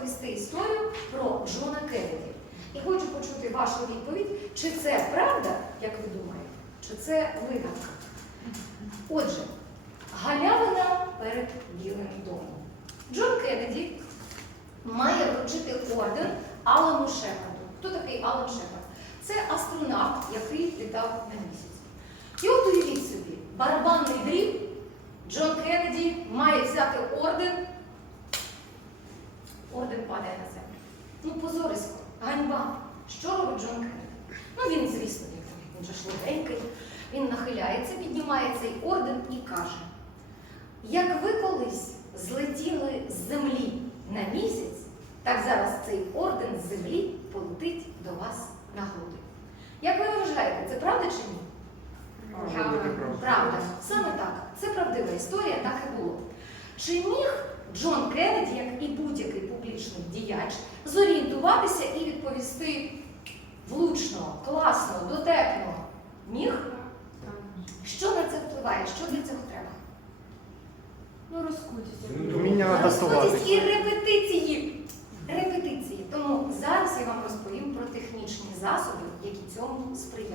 розповісти історію про Джона Кеннеді. І хочу почути вашу відповідь, чи це правда, як ви думаєте, чи це вигадка. Отже, галявина перед Білим домом. Джон Кеннеді має вручити орден Алану Шепарду. Хто такий Алан Шепард? Це астронавт, який літав на місяць. І от уявіть собі, барабанний дріб, Джон Кеннеді має взяти орден. Орден падає на землю. Ну, позорисько, ганьба. Що робить Джон Кеннеді? Ну, він, звісно, як він же ж. Він нахиляється, піднімає цей орден і каже: як ви колись злетіли з землі на місяць, так зараз цей орден з землі полетить до вас на груди. Як ви вважаєте, це правда чи ні? Правда. Правда, саме так. Це правдива історія, так і було. Чи міг Джон Кеннеді, як і будь-який публічний діяч, зорієнтуватися і відповісти влучно, класно, дотепно? Міг? Що на це впливає? Що для цього треба? Ну, розкутіться. Вміння адаптуватися. І репетиції. Репетиції. Тому зараз я вам розповім про технічні засоби, які цьому сприяють.